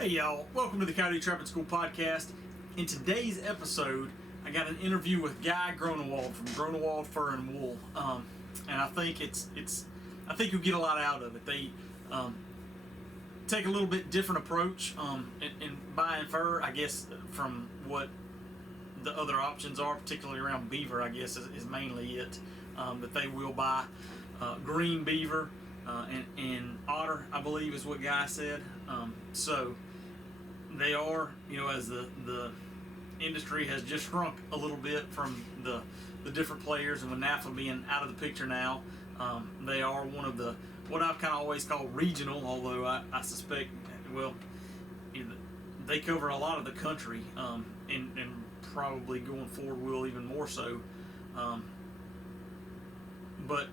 Hey y'all, welcome to the Coyote Trapping School podcast. In today's episode, I got an interview with Guy Groenewold from Groenewold Fur and Wool, and I think I think you'll get a lot out of it. They take a little bit different approach in buying fur, I guess, from what the other options are, particularly around beaver. I guess is mainly it. That they will buy green beaver and otter, I believe, is what Guy said. So they are, as the industry has just shrunk a little bit from the different players, and with Napa being out of the picture now, they are one of the, what I've kind of always called regional, although I suspect, they cover a lot of the country, and probably going forward will even more so. But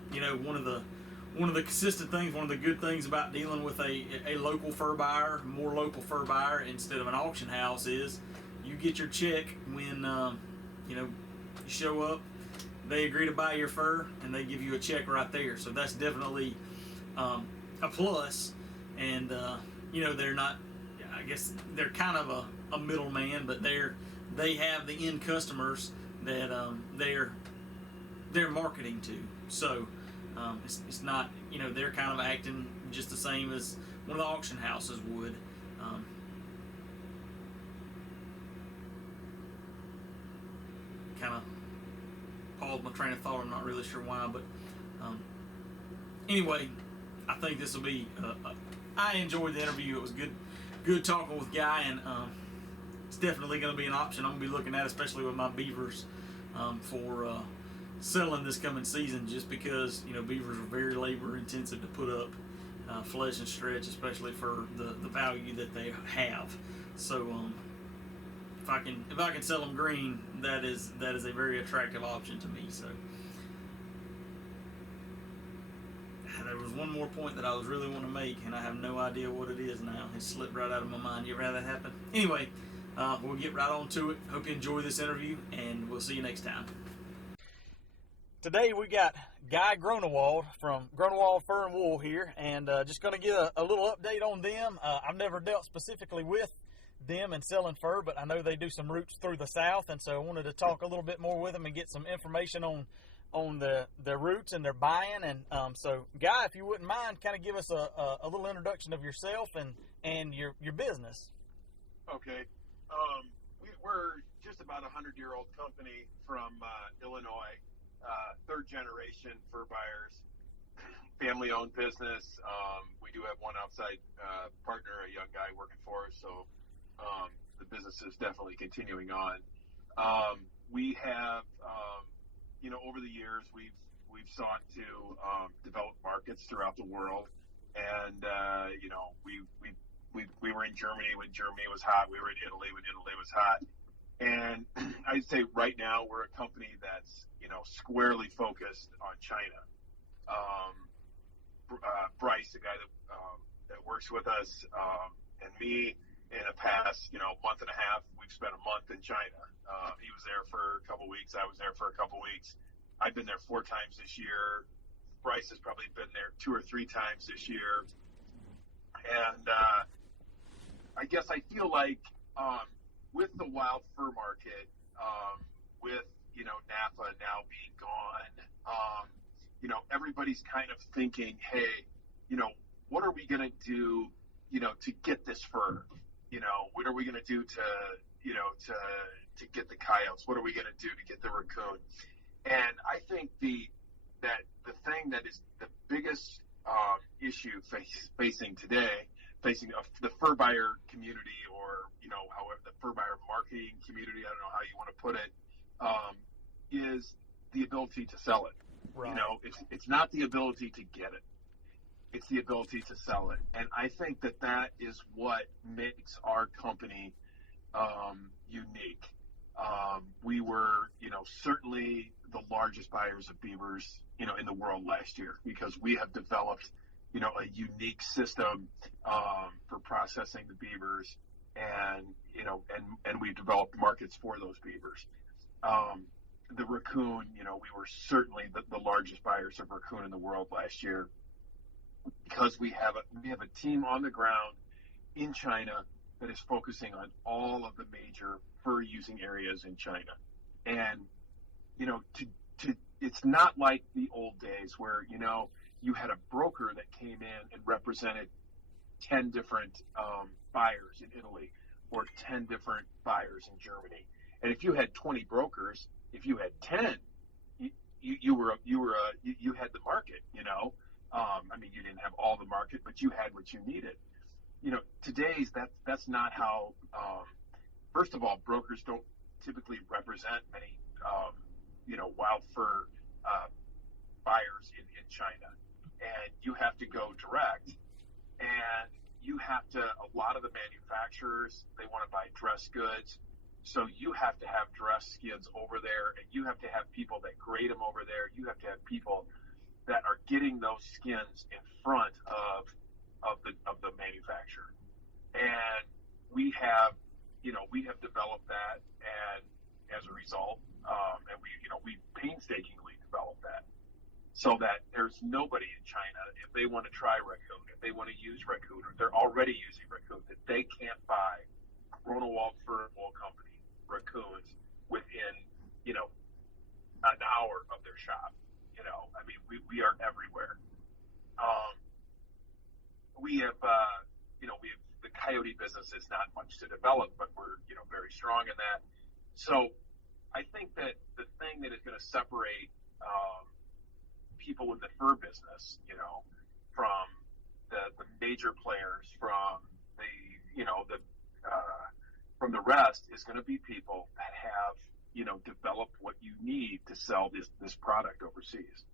one of the consistent things, one of the good things about dealing with a local fur buyer, more local fur buyer instead of an auction house, is you get your check when you show up. They agree to buy your fur and they give you a check right there. So that's definitely a plus. And they're not, I guess they're kind of a middleman, but they have the end customers that they're marketing to. So it's not, they're kind of acting just the same as one of the auction houses would. Kind of paused my train of thought. I'm not really sure why, but anyway, I think this will be. I enjoyed the interview. It was good talking with Guy, and it's definitely going to be an option I'm going to be looking at, especially with my beavers for selling this coming season, just because beavers are very labor intensive to put up, flesh and stretch, especially for the value that they have. So if I can sell them green, that is a very attractive option to me. So there was one more point that I was really wanting to make, and I have no idea what it is now. It slipped right out of my mind. You ever had that happen? Anyway, we'll get right on to it. Hope you enjoy this interview, and we'll see you next time. Today we got Guy Groenewold from Groenewold Fur and Wool here, and just going to get a little update on them. I've never dealt specifically with them and selling fur, but I know they do some routes through the South, and so I wanted to talk a little bit more with them and get some information on their routes and their buying. And so Guy, if you wouldn't mind, kind of give us a little introduction of yourself and your business. Okay. We're just about a 100-year-old company from Illinois, third generation fur buyers, family-owned business. We do have one outside partner, a young guy working for us, so the business is definitely continuing on. We have, over the years, we've sought to develop markets throughout the world, and we were in Germany when Germany was hot. We were in Italy when Italy was hot. And I'd say right now we're a company that's, squarely focused on China. Bryce, the guy that works with us, and me, in a past, month and a half, we've spent a month in China. He was there for a couple weeks. I was there for a couple weeks. I've been there 4 times this year. Bryce has probably been there 2 or 3 times this year. And I guess I feel like with the wild fur market, with Napa now being gone, everybody's kind of thinking, hey, what are we gonna do, to get this fur? What are we gonna do to get the coyotes? What are we gonna do to get the raccoon? And I think the thing that is the biggest issue facing today, facing the fur buyer community, or however the fur buyer marketing community, I don't know how you want to put it, is the ability to sell it. Right. It's not the ability to get it. It's the ability to sell it. And I think that is what makes our company unique. We were, certainly the largest buyers of beavers, in the world last year, because we have developed, a unique system for processing the beavers, and we've developed markets for those beavers. The raccoon, we were certainly the largest buyers of raccoon in the world last year, because we have a team on the ground in China that is focusing on all of the major fur using areas in China. And, it's not like the old days where, you had a broker that came in and represented 10 different buyers in Italy or 10 different buyers in Germany. And if you had 20 brokers, if you had 10, you had the market, you didn't have all the market, but you had what you needed. Today's that's not how. First of all, brokers don't typically represent many, wild fur buyers in China, and you have to go direct. And you have to. A lot of the manufacturers, they want to buy dress goods, so you have to have dress skins over there, and you have to have people that grade them over there. You have to have people that are getting those skins in front of the manufacturer. And we have developed that, and as a result, and we painstakingly developed that, so that there's nobody in China, if they want to try raccoon, if they want to use raccoon, or they're already using raccoon, that they can't buy Groenewold Fur and Wool Company raccoons within an hour of their shop. We are everywhere. We have the Coyote business is not much to develop, but we're very strong in that. So I think that the thing that is going to separate people in the fur business, from the major players, from from the rest, is going to be people that have developed what you need to sell this product overseas.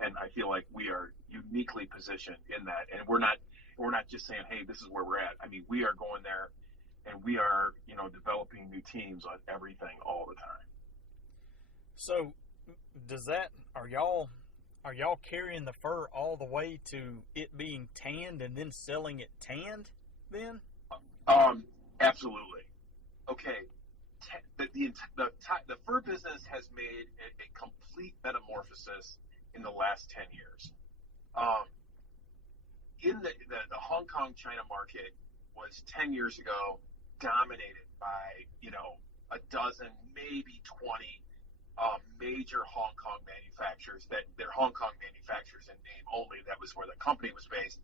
And I feel like we are uniquely positioned in that, and we're not just saying, hey, this is where we're at. We are going there, and we are developing new teams on everything all the time. So are y'all carrying the fur all the way to it being tanned and then selling it tanned then? Absolutely. Okay. The fur business has made a complete metamorphosis in the last 10 years. In the Hong Kong China market was 10 years ago dominated by a dozen, maybe 20 major Hong Kong manufacturers. That they're Hong Kong manufacturers in name only. That was where the company was based,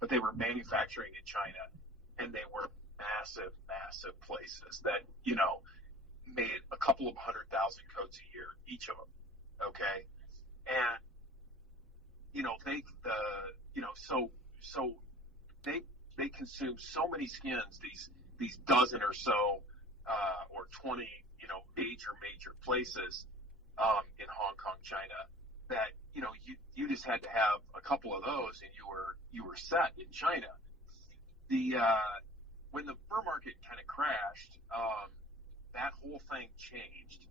but they were manufacturing in China, and they were massive places that made a couple of 100,000 coats a year, each of them. Okay, and they consume so many skins, these dozen or so or 20 major places in Hong Kong, China, that you just had to have a couple of those and you were set in China. When the fur market kind of crashed, that whole thing changed,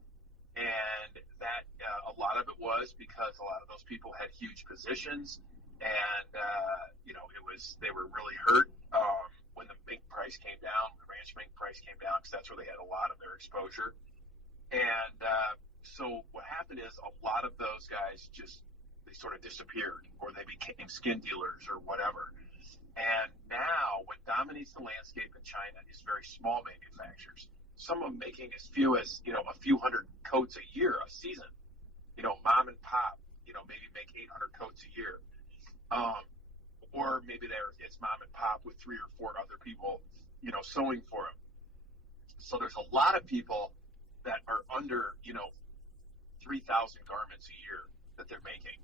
and that a lot of it was because a lot of those people had huge positions, and they were really hurt when the mink price came down, the ranch mink price came down, because that's where they had a lot of their exposure. And so what happened is a lot of those guys they sort of disappeared, or they became skin dealers or whatever. And now what dominates the landscape in China is very small manufacturers. Some of them making as few as a few hundred coats a year, a season. Mom and pop, maybe make 800 coats a year. Or maybe it's mom and pop with 3 or 4 other people, sewing for them. So there's a lot of people that are under, 3,000 garments a year that they're making.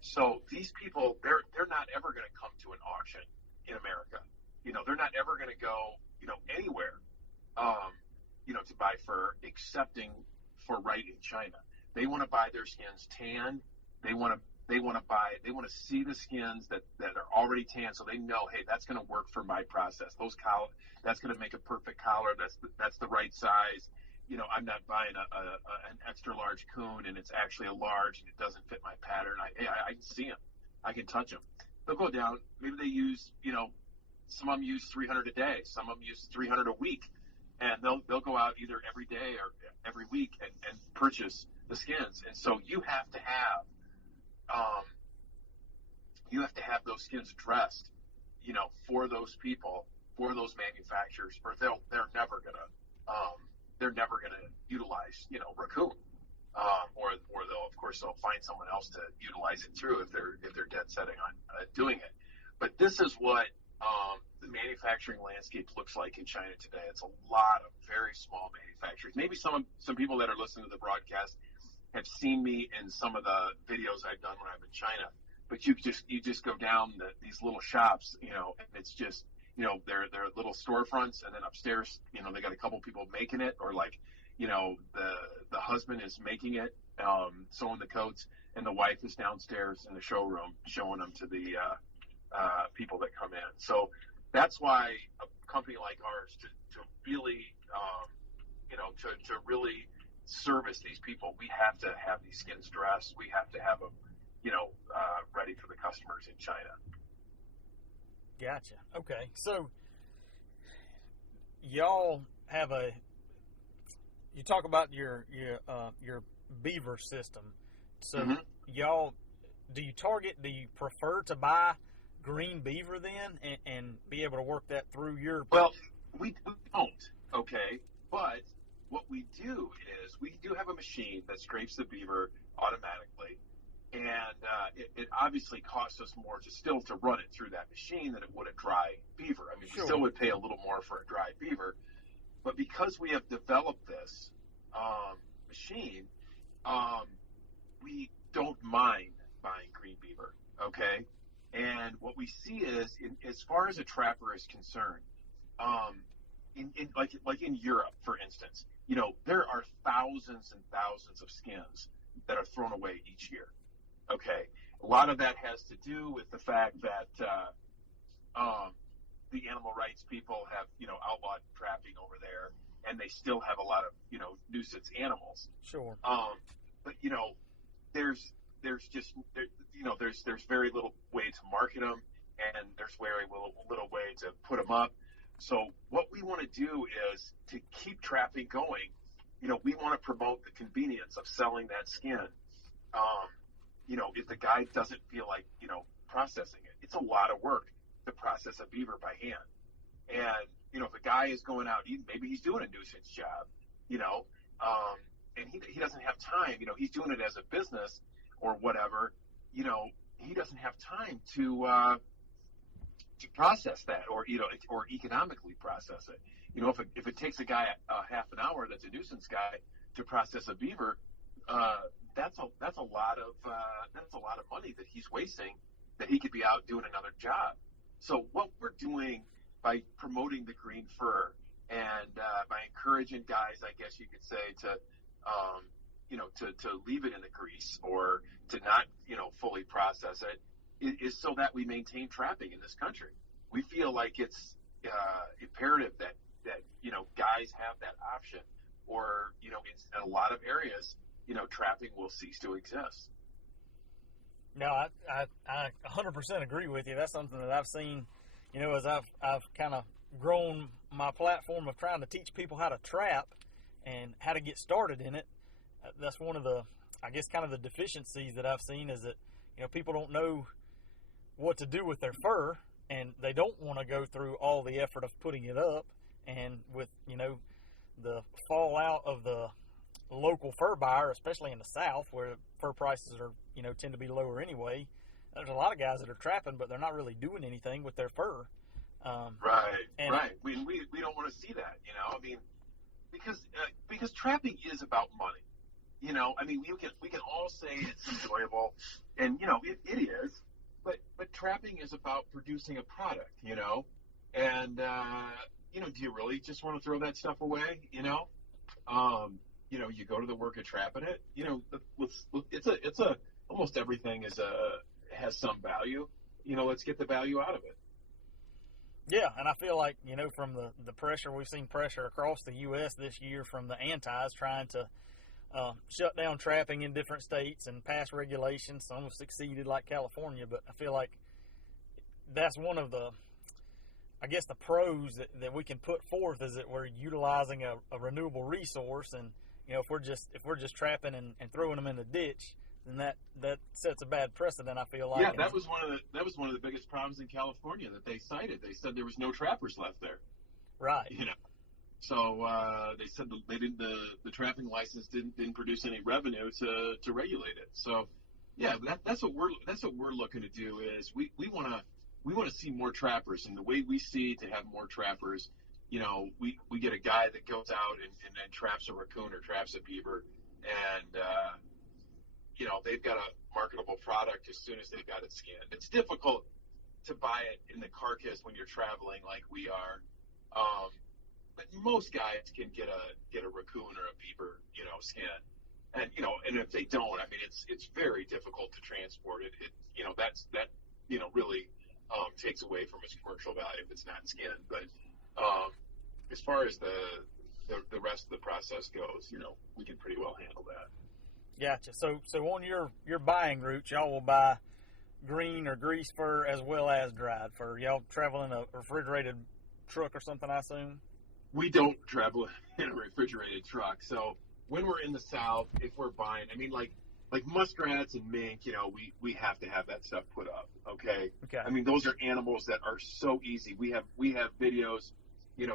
So these people, they're not ever going to come to an auction in America. They're not ever going to go, anywhere, to buy fur, excepting for right in China. They want to buy their skins tanned. They want to see the skins that are already tanned, so they know, hey, that's going to work for my process. That's going to make a perfect collar. That's the right size. I'm not buying an extra large coon and it's actually a large and it doesn't fit my pattern. I can see them. I can touch them. They'll go down. Maybe they use, some of them use 300 a day. Some of them use 300 a week. And they'll go out either every day or every week and purchase the skins. And so you have to have those skins dressed, for those people for those manufacturers, or they're never gonna utilize, raccoon, or they'll find someone else to utilize it through if they're dead setting on doing it. But this is what the manufacturing landscape looks like in China today. It's a lot of very small manufacturers. Maybe some people that are listening to the broadcast have seen me in some of the videos I've done when I'm in China. But you just go down these little shops, and it's just, they're little storefronts, and then upstairs, they got a couple people making it, or like, the husband is making it, sewing the coats, and the wife is downstairs in the showroom showing them to the people that come in. So that's why a company like ours, to really, to really service these people, we have to have these skins dressed. We have to have them, ready for the customers in China. Gotcha. Okay. So y'all have you talk about your Beaver system. So y'all, do you prefer to buy green Beaver then and be able to work that through your... Well, we don't, okay? But what we do is we do have a machine that scrapes the Beaver automatically, and it obviously costs us more to run it through that machine than it would a dry Beaver. I mean, Sure. We still would pay a little more for a dry Beaver, but because we have developed this machine, we don't mind buying green Beaver, okay? And what we see is, as far as a trapper is concerned, in Europe, for instance, there are thousands and thousands of skins that are thrown away each year. Okay, a lot of that has to do with the fact that the animal rights people have outlawed trapping over there, and they still have a lot of nuisance animals. Sure. But there's very little way to market them, and there's very little way to put them up. So what we want to do is to keep trapping going. We want to promote the convenience of selling that skin. If the guy doesn't feel like processing it, it's a lot of work to process a beaver by hand. And if a guy is going out, maybe he's doing a nuisance job, and he doesn't have time. He's doing it as a business or whatever. He doesn't have time to process that, or economically process it. If it takes a guy half an hour, that's a nuisance guy, to process a beaver, that's a lot of money that he's wasting, that he could be out doing another job. So what we're doing by promoting the green fur and by encouraging guys, I guess you could say, to leave it in the grease or to not fully process it, is so that we maintain trapping in this country. We feel like it's imperative that guys have that option, or in a lot of areas, trapping will cease to exist. No, I 100% agree with you. That's something that I've seen, as I've kind of grown my platform of trying to teach people how to trap and how to get started in it. That's one of the, I guess, kind of the deficiencies that I've seen, is that people don't know what to do with their fur, and they don't want to go through all the effort of putting it up. And with the fallout of the local fur buyer, especially in the South, where fur prices are tend to be lower anyway, there's a lot of guys that are trapping, but they're not really doing anything with their fur. Right. We don't want to see that, I mean, because trapping is about money. I mean, we can all say it's enjoyable, and it is, but trapping is about producing a product, and do you really just want to throw that stuff away? You go to the work of trapping it. It's almost everything has some value. Let's get the value out of it. Yeah, and I feel like, from the pressure, we've seen pressure across the U.S. this year from the antis trying to shut down trapping in different states and pass regulations. Some have succeeded, like California, but I feel like that's one of the, I guess, the pros that we can put forth, is that we're utilizing a renewable resource. And if we're just trapping and throwing them in the ditch, and that sets a bad precedent. I feel like. Yeah, that was one of the biggest problems in California that they cited. They said there was no trappers left there. Right. So they said the trapping license didn't produce any revenue to regulate it. So yeah, that's what we're looking to do is we want to see more trappers, and the way we see to have more trappers, we get a guy that goes out and traps a raccoon or traps a beaver, and they've got a marketable product as soon as they've got it skinned. It's difficult to buy it in the carcass when you're traveling like we are. But most guys can get a raccoon or a beaver, skin, and if they don't, I mean, it's very difficult to transport it. That really takes away from its commercial value if it's not skinned. But as far as the rest of the process goes, we can pretty well handle that. Gotcha. So on your buying route, y'all will buy green or grease fur as well as dried fur. Y'all travel in a refrigerated truck or something, I assume? We don't travel in a refrigerated truck. So when we're in the South, if we're buying, I mean, like muskrats and mink, we have to have that stuff put up. Okay. I mean, those are animals that are so easy. We have videos,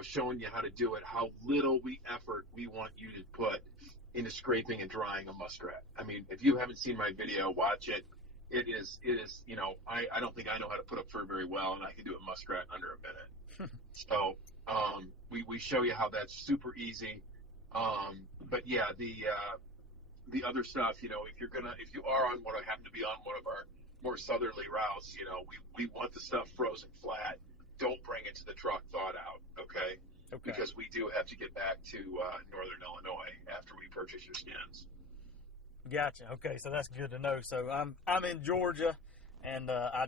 showing you how to do it, how little effort we want you to put into scraping and drying a muskrat. I mean, if you haven't seen my video, watch it. It is, I don't think I know how to put up fur very well, and I can do a muskrat under a minute. So, we show you how that's super easy. But yeah, the other stuff, if you are on what I happen to be on one of our more southerly routes, we want the stuff frozen flat. Don't bring it to the truck thawed out. Okay. Because we do have to get back to northern Illinois after we purchase your skins. Gotcha. Okay, so that's good to know. So I'm in Georgia, and I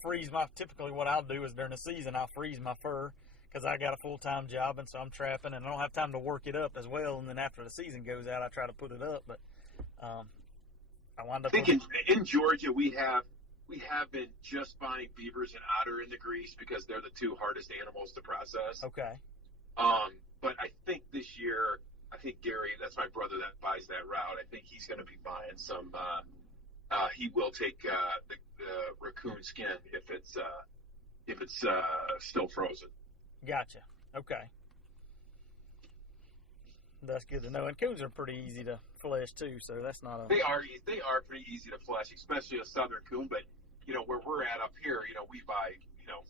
freeze typically what I'll do is during the season I'll freeze my fur because I got a full-time job, and so I'm trapping, and I don't have time to work it up as well. And then after the season goes out, I try to put it up, but I wind up. I think in Georgia we have been just buying beavers and otter in the grease because they're the two hardest animals to process. Okay. But I think this year, Gary, that's my brother that buys that route. I think he's going to be buying some. He will take the raccoon skin if it's still frozen. Gotcha. Okay. That's good to know. And coons are pretty easy to flesh too, so that's not a. They are pretty easy to flesh, especially a southern coon. But where we're at up here, we buy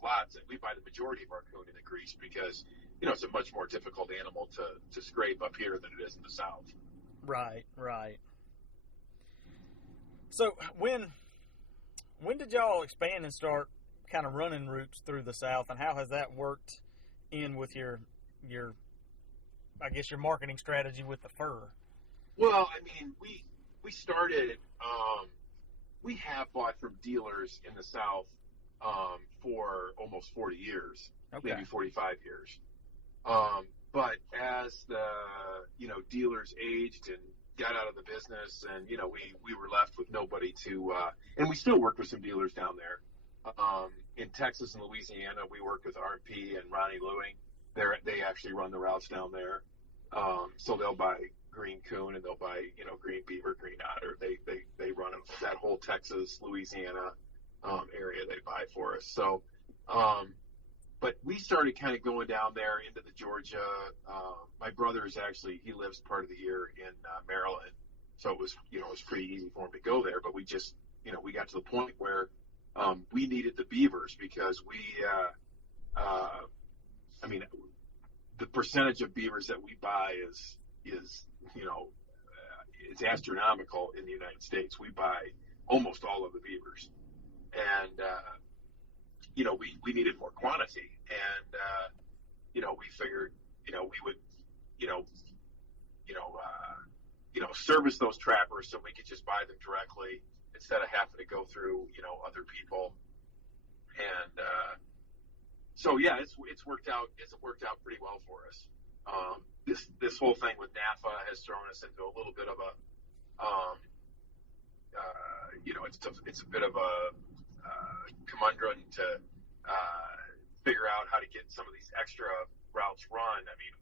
lots, and we buy the majority of our coon in the grease because it's a much more difficult animal to scrape up here than it is in the South. Right. So when did y'all expand and start kind of running routes through the South, and how has that worked in with your I guess your marketing strategy with the fur? Well, I mean, we started. We have bought from dealers in the South for almost 40 years, maybe 45 years. But as the dealers aged and got out of the business, and we were left with nobody to, and we still work with some dealers down there. In Texas and Louisiana, we work with RP and Ronnie Lewing. They actually run the routes down there. So they'll buy green coon and they'll buy green beaver, green otter. They run that whole Texas, Louisiana area. They buy for us. So, but we started kind of going down there into the Georgia. My brother he lives part of the year in Maryland, so it was pretty easy for him to go there. But we just we got to the point where we needed the beavers because I mean, the percentage of beavers that we buy is it's astronomical in the United States. We buy almost all of the beavers, and we needed more quantity, and we figured we would service those trappers so we could just buy them directly instead of having to go through other people. And so yeah, it's worked out pretty well for us. This whole thing with Napa has thrown us into a little bit of a it's a bit of a conundrum to figure out how to get some of these extra routes run. I mean,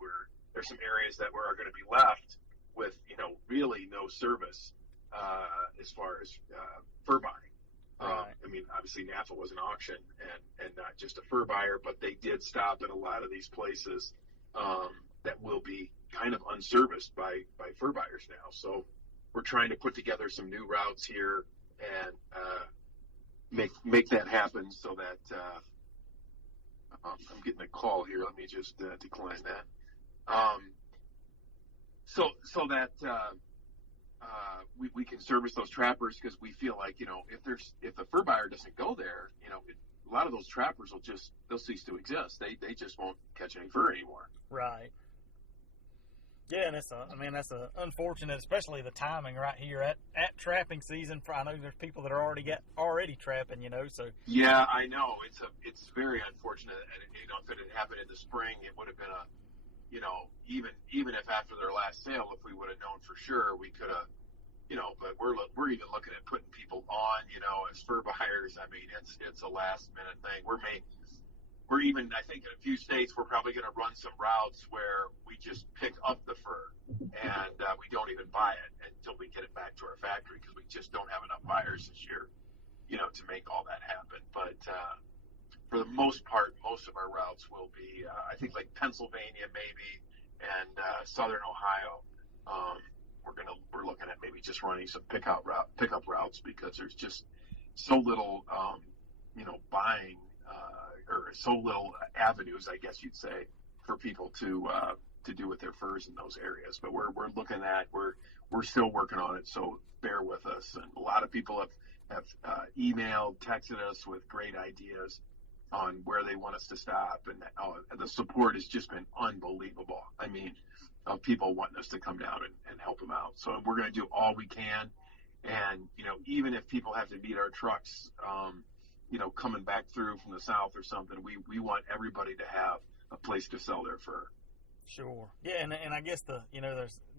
there's some areas that are going to be left with really no service as far as fur buying. Right. I mean, obviously Napa was an auction and not just a fur buyer, but they did stop at a lot of these places that will be kind of unserviced by fur buyers now. So we're trying to put together some new routes here and make that happen so that I'm getting a call here. Let me just decline that. So that we can service those trappers, because we feel like, if the fur buyer doesn't go there, a lot of those trappers they'll cease to exist. They just won't catch any fur anymore. Right. Yeah, and that's unfortunate, especially the timing right here at trapping season. I know there's people that are already trapping, so. Yeah, I know. It's very unfortunate. And if it had happened in the spring, it would have been even if after their last sale, if we would have known for sure, we could have, but we're even looking at putting people on, as fur buyers. I mean, it's a last minute thing. We're even, I think in a few states, we're probably going to run some routes where we just pick up the fur and we don't even buy it until we get it back to our factory, because we just don't have enough buyers this year, to make all that happen. But for the most part, most of our routes will be, I think, like Pennsylvania maybe, and Southern Ohio. We're looking at maybe just running some pickup routes, because there's just so little, buying. Or so little avenues, I guess you'd say, for people to do with their furs in those areas. But we're looking at, we're still working on it, so bear with us. And a lot of people have emailed, texted us with great ideas on where they want us to stop, and the support has just been unbelievable. I mean, of people wanting us to come down and help them out. So we're going to do all we can, and even if people have to meet our trucks, coming back through from the south or something, we want everybody to have a place to sell their fur. Sure. Yeah, and I guess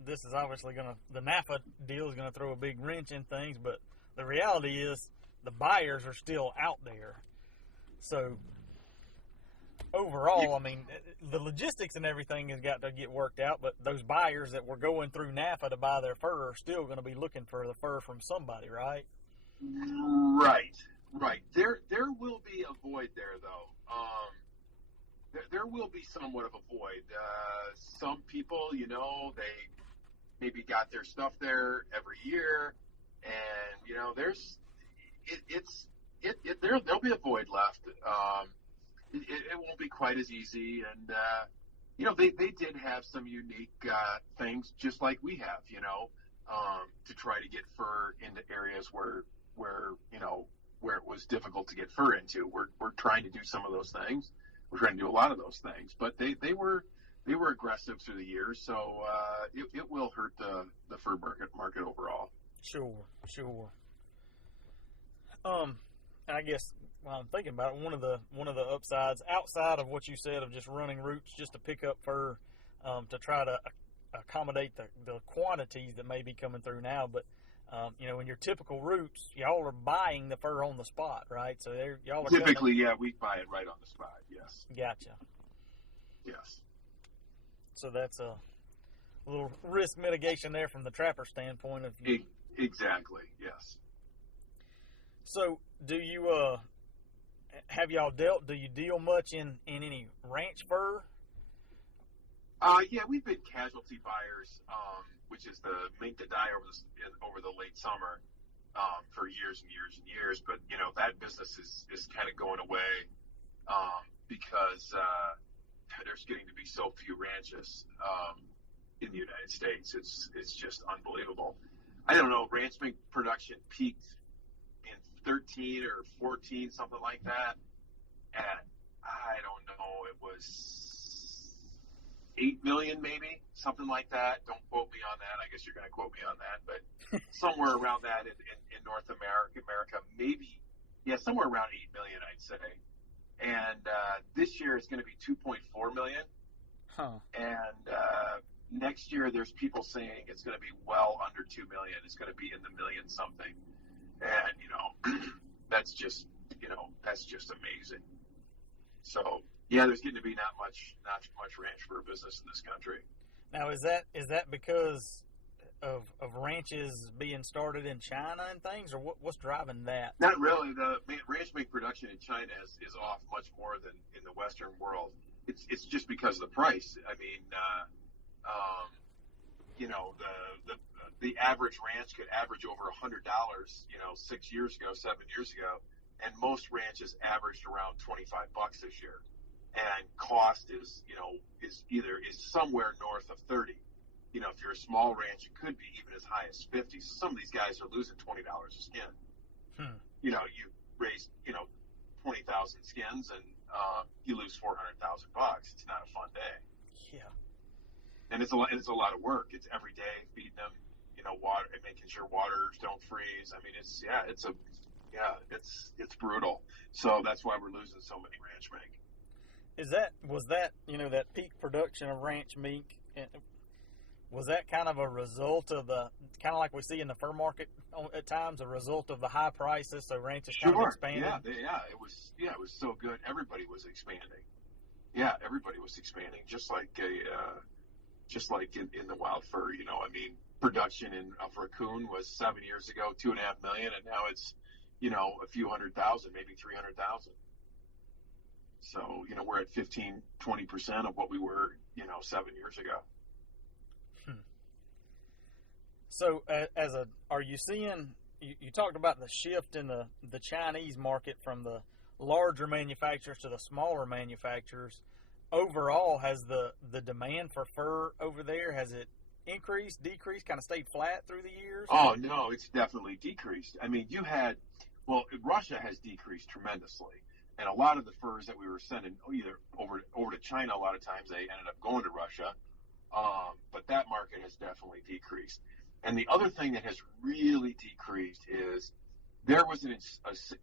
this is obviously the Napa deal is gonna throw a big wrench in things, but the reality is the buyers are still out there. So overall, I mean, the logistics and everything has got to get worked out, but those buyers that were going through Napa to buy their fur are still going to be looking for the fur from somebody, right? Right. There will be a void there, though. There will be somewhat of a void. Some people, they maybe got their stuff there every year, and there'll be a void left. It won't be quite as easy, and they did have some unique things, just like we have, to try to get fur into areas where it was difficult to get fur into. We're trying to do some of those things. We're trying to do a lot of those things, but they were aggressive through the years, so it will hurt the fur market overall. Sure. And I guess while I'm thinking about it, one of the upsides outside of what you said of just running routes just to pick up fur, to try to accommodate the quantities that may be coming through now, but in your typical routes, y'all are buying the fur on the spot, right? So y'all are typically, we buy it right on the spot. Yes. Gotcha. Yes. So that's a little risk mitigation there from the trapper standpoint of view. Exactly. Yes. So do you do you deal much in any ranch fur? Yeah, we've been casualty buyers, which is the mink that die over the late summer, for years and years and years. But that business is kind of going away, because there's getting to be so few ranches in the United States. It's just unbelievable. I don't know. Ranch mink production peaked in 13 or 14, something like that, and I don't know. It was 8 million, maybe, something like that. Don't quote me on that. I guess you're going to quote me on that, but somewhere around that in North America, maybe, somewhere around 8 million, I'd say. And this year it's going to be 2.4 million. Huh. And next year there's people saying it's going to be well under 2 million. It's going to be in the million something. And, that's just amazing. So, there's getting to be not much ranch fur business in this country. Now, is that because of ranches being started in China and things, or what's driving that? Not really. The ranch mink production in China is off much more than in the Western world. It's just because of the price. I mean, you know, the average ranch could average over $100, you know, 6 years ago, 7 years ago, and most ranches averaged around $25 this year. And cost is, you know, is somewhere north of 30. You know, if you're a small ranch, it could be even as high as 50. So some of these guys are losing $20 a skin. You know, you raise, you know, 20,000 skins and you lose $400,000. It's not a fun day. Yeah. And it's a lot of work. It's every day feeding them, you know, water and making sure waters don't freeze. I mean, it's brutal. So that's why we're losing so many ranch mink. Was that you know, that peak production of ranch mink? Was that kind of a result of kind of like we see in the fur market at times, a result of the high prices? So ranches kind of expanded. It was so good. Everybody was expanding. Yeah, everybody was expanding, just like in the wild fur. You know, I mean, production of raccoon was 7 years ago 2.5 million, and now it's, you know, a few 100,000, maybe 300,000. So, you know, we're at 15-20% of what we were, you know, 7 years ago. So, are you seeing? You talked about the shift in the Chinese market from the larger manufacturers to the smaller manufacturers. Overall, has the demand for fur over there, has it increased, decreased, kind of stayed flat through the years? Oh no, it's definitely decreased. I mean, Russia has decreased tremendously. And a lot of the furs that we were sending either over to China, a lot of times they ended up going to Russia. But that market has definitely decreased. And the other thing that has really decreased is there was an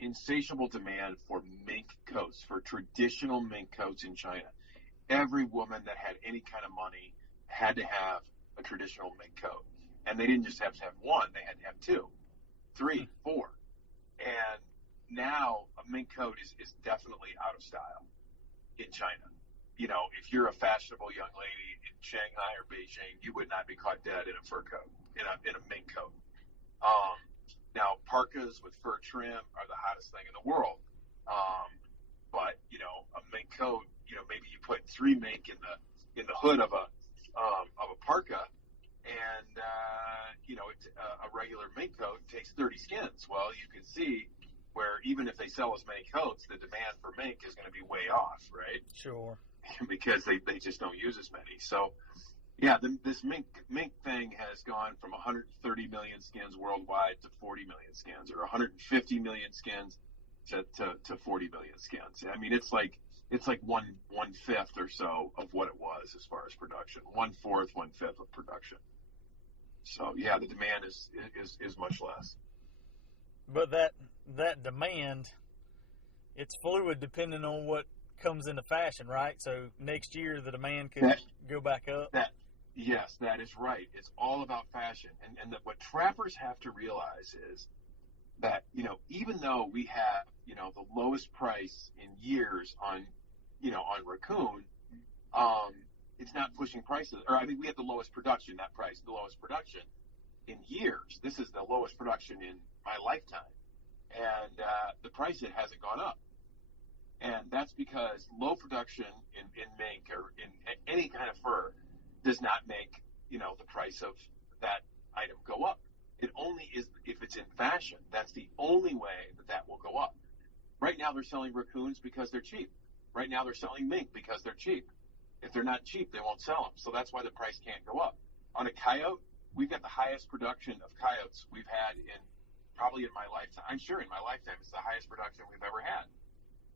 insatiable demand for mink coats, for traditional mink coats in China. Every woman that had any kind of money had to have a traditional mink coat. And they didn't just have to have one, they had to have 2, 3, 4. And now a mink coat is definitely out of style in China. You know, if you're a fashionable young lady in Shanghai or Beijing, you would not be caught dead in a fur coat, in a mink coat. Now, parkas with fur trim are the hottest thing in the world. But, you know, a mink coat, you know, maybe you put 3 mink in the hood of a parka, and you know, a regular mink coat takes 30 skins. Well, you can see where even if they sell as many coats, the demand for mink is going to be way off, right? Sure. Because they just don't use as many. So, yeah, this mink thing has gone from 130 million skins worldwide to 40 million skins, or 150 million skins to 40 million skins. I mean, it's like one fifth or so of what it was as far as production. 1/4, 1/5 of production. So yeah, the demand is much less. But that demand, it's fluid depending on what comes into fashion, right? So next year the demand could go back up. Yes, that is right. It's all about fashion, and what trappers have to realize is that, you know, even though we have, you know, the lowest price in years on raccoon, it's not pushing prices. Or I mean, we have the lowest production, not price, the lowest production in years. This is the lowest production in my lifetime, and the price, it hasn't gone up. And that's because low production in mink or in any kind of fur does not make, you know, the price of that item go up. It only is if it's in fashion. That's the only way that will go up. Right now they're selling raccoons because they're cheap. Right now they're selling mink because they're cheap. If they're not cheap, they won't sell them. So that's why the price can't go up. On a coyote, we've got the highest production of coyotes we've had probably in my lifetime. I'm sure in my lifetime it's the highest production we've ever had.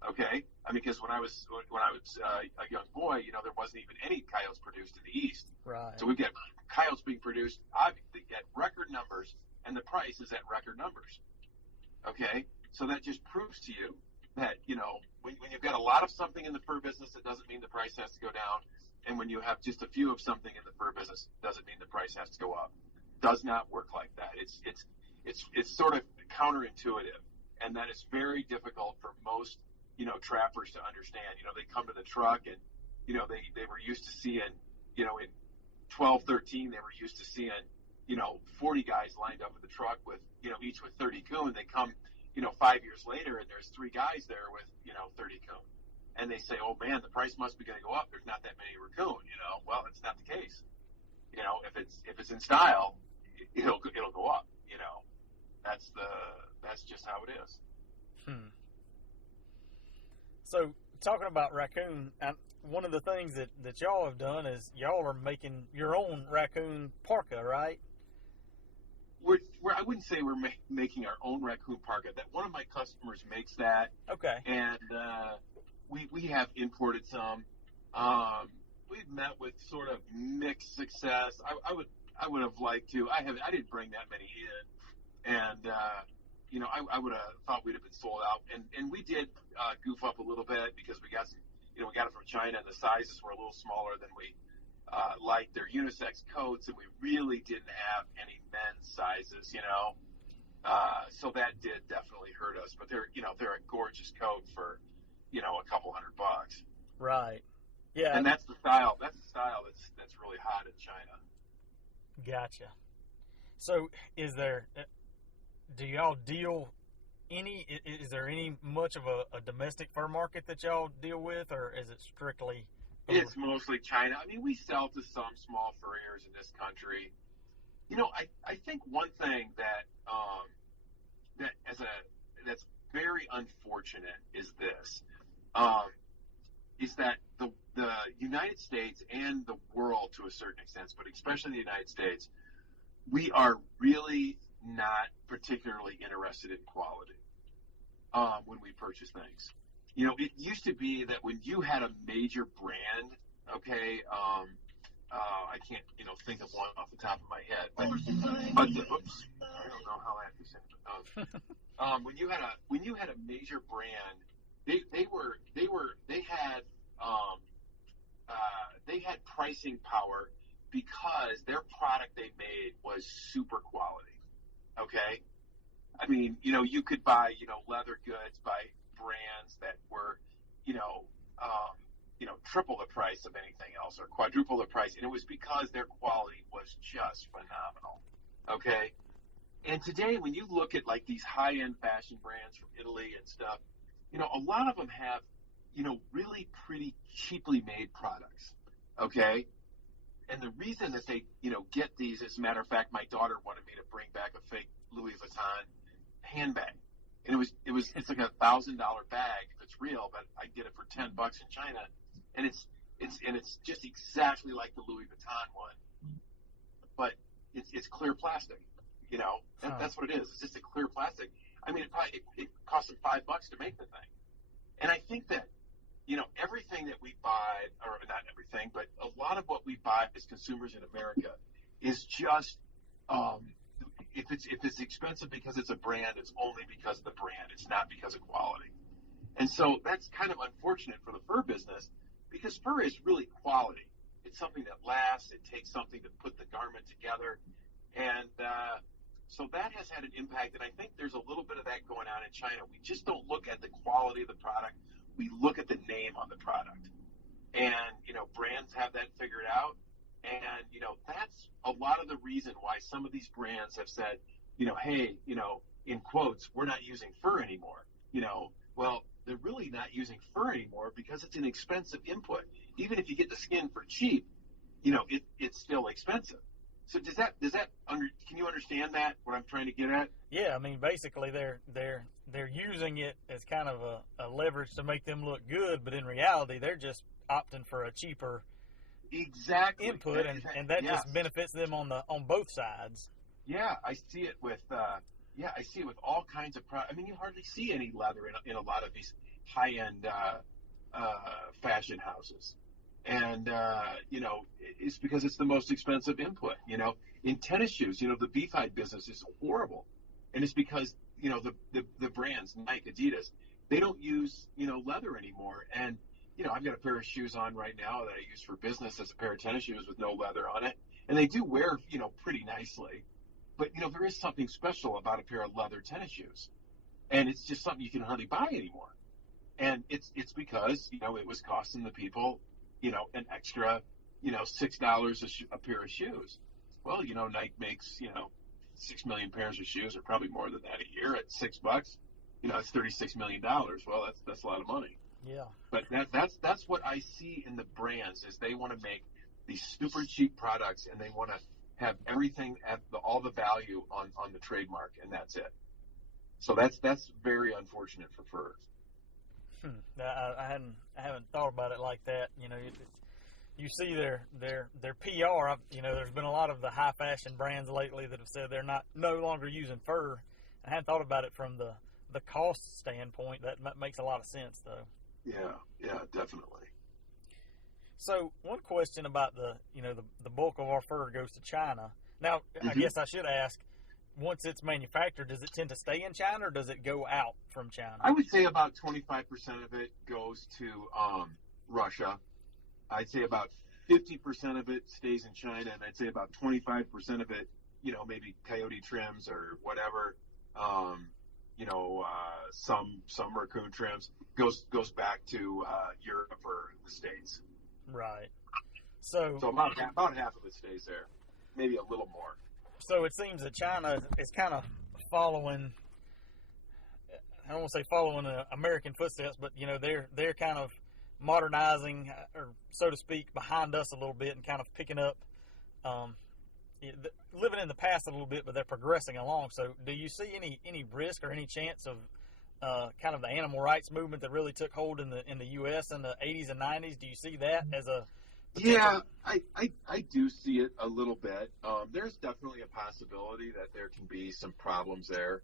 Okay, I mean, because when I was a young boy, you know, there wasn't even any coyotes produced in the East. Right. So we get coyotes being produced, obviously, at record numbers, and the price is at record numbers. Okay, so that just proves to you that, you know, when you've got a lot of something in the fur business, it doesn't mean the price has to go down, and when you have just a few of something in the fur business, doesn't mean the price has to go up. Does not work like that. It's sort of counterintuitive, and that is very difficult for most, you know, trappers to understand. You know, they come to the truck and, you know, they were used to seeing, you know, in 12, 13, they were used to seeing, 40 guys lined up with the truck with, each with 30 coon. They come, 5 years later and there's 3 guys there with, 30 coon. And they say, oh man, the price must be going to go up. There's not that many raccoon, Well, it's not the case. If it's in style, it'll go up, That's just how it is. So talking about raccoon, one of the things that y'all have done is y'all are making your own raccoon parka, right? I wouldn't say we're making our own raccoon parka. That one of my customers makes that. Okay. And we have imported some. We've met with sort of mixed success. I would have liked to. I didn't bring that many in, and I would have thought we'd have been sold out. And we did goof up a little bit because we got some. We got it from China, and the sizes were a little smaller than we liked. They're unisex coats, and we really didn't have any men's sizes. So that did definitely hurt us. But they're a gorgeous coat for a couple $100. Right. Yeah. And that's the style. That's really hot in China. Gotcha. So, do y'all deal is there any much of a domestic fur market that y'all deal with, or is it strictly? It's mostly China. I mean, we sell to some small furriers in this country. I think one thing that's very unfortunate is this, is that the United States and the world to a certain extent, but especially the United States, we are really not particularly interested in quality when we purchase things. It used to be that when you had a major brand, okay, I can't, think of one off the top of my head, but I don't know how I have to say it. When you had a major brand, they had pricing power because their product they made was super quality. Okay, I mean, you could buy, leather goods by brands that were, triple the price of anything else or quadruple the price, and it was because their quality was just phenomenal. Okay, and today when you look at like these high-end fashion brands from Italy and stuff, a lot of them have, really pretty cheaply made products. Okay, and the reason that they, get these, as a matter of fact, my daughter wanted me to bring back a fake Louis Vuitton handbag, and it's like $1,000 bag if it's real, but I get it for $10 in China, and it's just exactly like the Louis Vuitton one, but it's clear plastic. That's what it is. It's just a clear plastic. I mean, it cost them $5 to make the thing, and I think that everything that we buy, or not everything, but a lot of what we buy as consumers in America is just if it's expensive because it's a brand, it's only because of the brand. It's not because of quality. And so that's kind of unfortunate for the fur business, because fur is really quality. It's something that lasts. It takes something to put the garment together. And so that has had an impact. And I think there's a little bit of that going on in China. We just don't look at the quality of the product. We look at the name on the product. And, brands have that figured out. And, that's a lot of the reason why some of these brands have said, hey, in quotes, we're not using fur anymore. Well, they're really not using fur anymore because it's an expensive input. Even if you get the skin for cheap, it's still expensive. So can you understand that, what I'm trying to get at? Yeah, I mean, basically they're using it as kind of a leverage to make them look good, but in reality they're just opting for a cheaper input, and that just benefits them on both sides. Yeah, I see it with all kinds of products. I mean, you hardly see any leather in a lot of these high-end fashion houses. And, it's because it's the most expensive input. In tennis shoes, the beef-hide business is horrible. And it's because, the brands, Nike, Adidas, they don't use, leather anymore. And, I've got a pair of shoes on right now that I use for business as a pair of tennis shoes with no leather on it. And they do wear, pretty nicely. But, there is something special about a pair of leather tennis shoes. And it's just something you can hardly buy anymore. And it's because, it was costing the people, an extra, $6 a pair of shoes. Well, Nike makes 6 million pairs of shoes, or probably more than that a year at $6. It's $36 million. Well, that's a lot of money. Yeah. But that's what I see in the brands is they want to make these super cheap products, and they want to have everything at all the value on the trademark, and that's it. So that's very unfortunate for fur. I haven't thought about it like that. You see their PR. There's been a lot of the high fashion brands lately that have said they're no longer using fur. I hadn't thought about it from the cost standpoint. That makes a lot of sense, though. Yeah, definitely. So one question about the bulk of our fur goes to China. Now, I guess I should ask, once it's manufactured, does it tend to stay in China or does it go out from China? I would say about 25% of it goes to Russia. I'd say about 50% of it stays in China, and I'd say about 25% of it, maybe Coyote trims or whatever, some raccoon trims goes back to Europe or the States. Right. So about half of it stays there, maybe a little more. So it seems that China is kind of following. I don't want to say following American footsteps, but they're kind of modernizing, or so to speak, behind us a little bit, and kind of picking up, living in the past a little bit, but they're progressing along. So, do you see any risk or any chance of kind of the animal rights movement that really took hold in the U.S. in the 80s and 90s? Do you see that as a potential? Yeah, I do see it a little bit. There's definitely a possibility that there can be some problems there.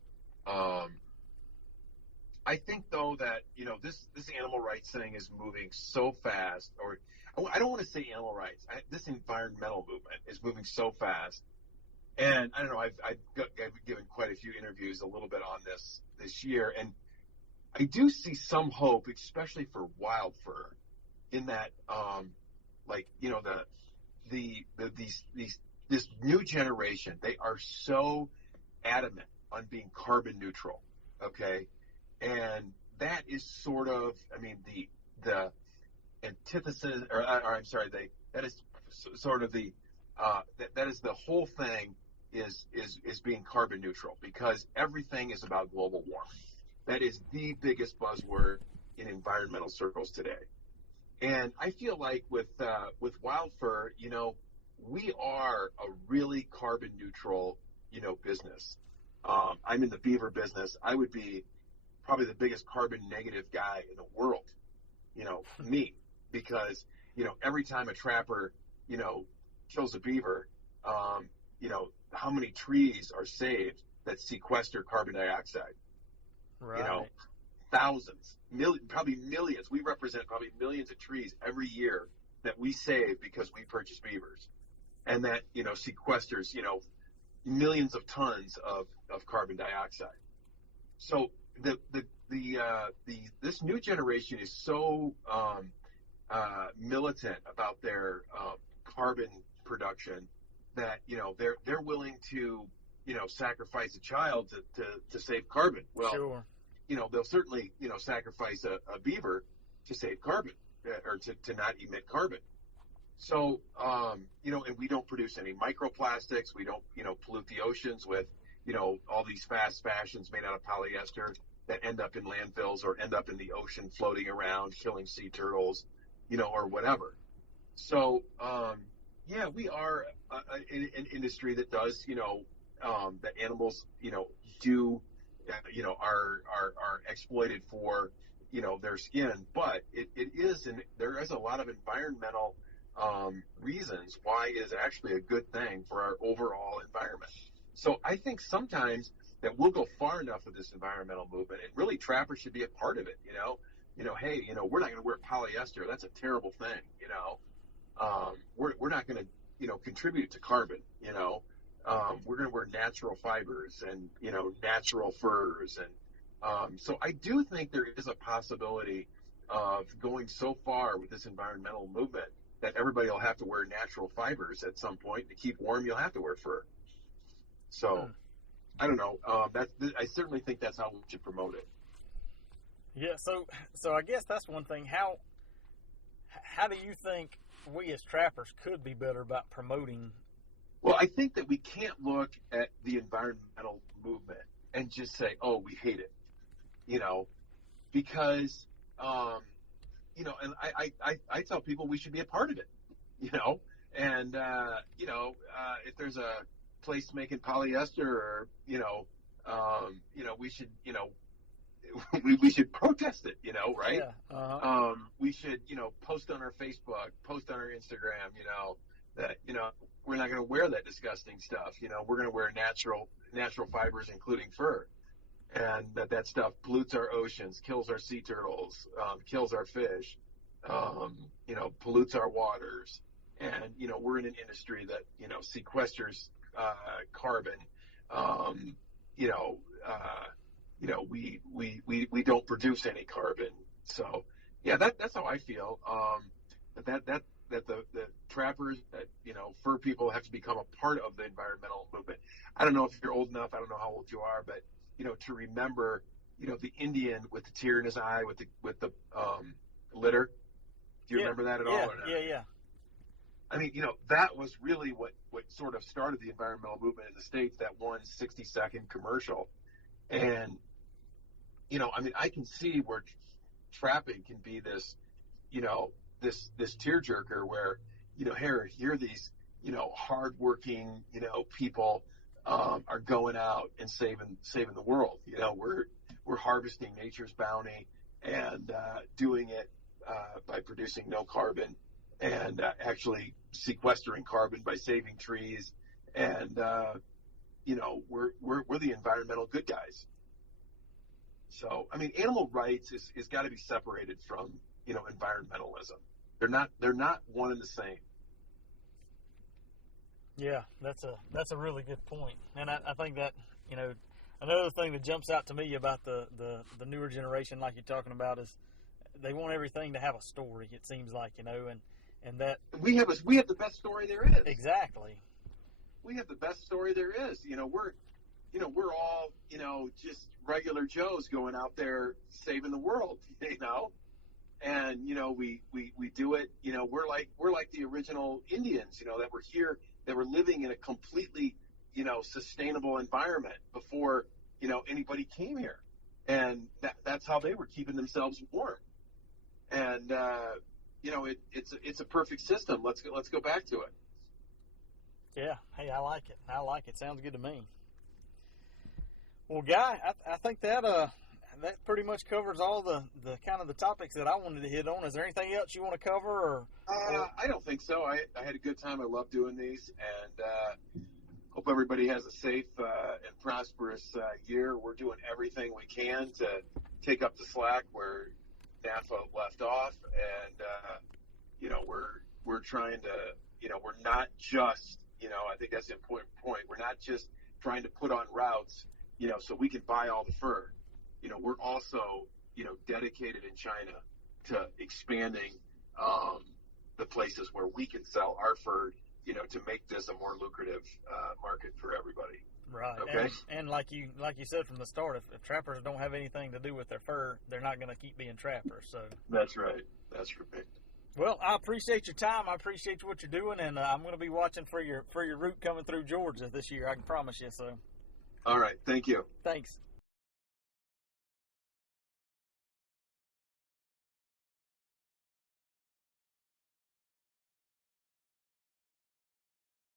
I think, though, that this animal rights thing is moving so fast, or I don't want to say animal rights. This environmental movement is moving so fast, and I don't know. I've given quite a few interviews a little bit on this year, and I do see some hope, especially for wild fur, in that this new generation, they are so adamant on being carbon neutral. Okay. And that is sort of, the antithesis, that is sort of that is the whole thing is being carbon neutral, because everything is about global warming. That is the biggest buzzword in environmental circles today. And I feel like with wild fur, we are a really carbon neutral, business. I'm in the beaver business. I would be probably the biggest carbon negative guy in the world, me, because, every time a trapper, kills a beaver, how many trees are saved that sequester carbon dioxide? Right. Thousands, probably millions. We represent probably millions of trees every year that we save because we purchase beavers, and that sequesters millions of tons of carbon dioxide. So this new generation is so militant about their carbon production that they're willing to sacrifice a child to save carbon. Well, sure. They'll certainly, sacrifice a beaver to save carbon, or to not emit carbon. So, and we don't produce any microplastics. We don't, pollute the oceans with, all these fast fashions made out of polyester that end up in landfills or end up in the ocean floating around, killing sea turtles, or whatever. So, we are an industry that does, that animals, do, are exploited for, their skin, but it is, and there is a lot of environmental reasons why it is actually a good thing for our overall environment. So I think sometimes that we'll go far enough with this environmental movement, and really trappers should be a part of it. Hey, we're not going to wear polyester. That's a terrible thing. We're not going to, contribute to carbon. We're going to wear natural fibers and, natural furs. And so I do think there is a possibility of going so far with this environmental movement that everybody will have to wear natural fibers at some point. To keep warm, you'll have to wear fur. So I don't know. I certainly think that's how we should promote it. Yeah. So I guess that's one thing. How do you think we as trappers could be better about promoting Well, I think that we can't look at the environmental movement and just say, "Oh, we hate it," you know, because and I tell people we should be a part of it, you know, and if there's a place making polyester, or we should, we should protest it, right? Yeah. Uh-huh. We should, post on our Facebook, post on our Instagram, that we're not going to wear that disgusting stuff. We're going to wear natural fibers, including fur, and that stuff pollutes our oceans, kills our sea turtles, kills our fish, pollutes our waters, and we're in an industry that sequesters carbon. Um, you know, we don't produce any carbon. So yeah, that's how I feel. That the trappers, that fur people have to become a part of the environmental movement. I don't know if you're old enough. I don't know how old you are, but to remember, the Indian with the tear in his eye with the litter. Do you remember that at all? Or not? Yeah. I mean, that was really what sort of started the environmental movement in the States. That one 60-second commercial, and I mean, I can see where trapping can be this, this tearjerker where, here these, hardworking, people are going out and saving the world. We're harvesting nature's bounty and doing it by producing no carbon, and actually sequestering carbon by saving trees, and we're the environmental good guys. So, I mean, animal rights is got to be separated from, environmentalism. They're not one and the same. Yeah, that's a really good point. And I think that, another thing that jumps out to me about the newer generation, like you're talking about, is they want everything to have a story, it seems like, and that we have the best story there is. Exactly. We have the best story there is. We're all, just regular Joes going out there saving the world, and, we do it, we're like the original Indians, that were here, that were living in a completely, sustainable environment before, anybody came here. And that's how they were keeping themselves warm. And, it's a perfect system. Let's go back to it. Yeah. Hey, I like it. Sounds good to me. Well, Guy, I think that pretty much covers all the kind of the topics that I wanted to hit on. Is there anything else you want to cover? Or I don't think so. I had a good time. I love doing these, and hope everybody has a safe and prosperous year. We're doing everything we can to take up the slack where Napa left off, and we're trying to, we're not just, I think that's the important point. We're not just trying to put on routes, so we can buy all the fur. We're also, dedicated in China to expanding the places where we can sell our fur, to make this a more lucrative market for everybody. Right. Okay. And like you said from the start, if trappers don't have anything to do with their fur, they're not going to keep being trappers. So that's right. That's right. Well, I appreciate your time. I appreciate what you're doing, and I'm going to be watching for your route coming through Georgia this year. I can promise you. So. All right. Thank you. Thanks.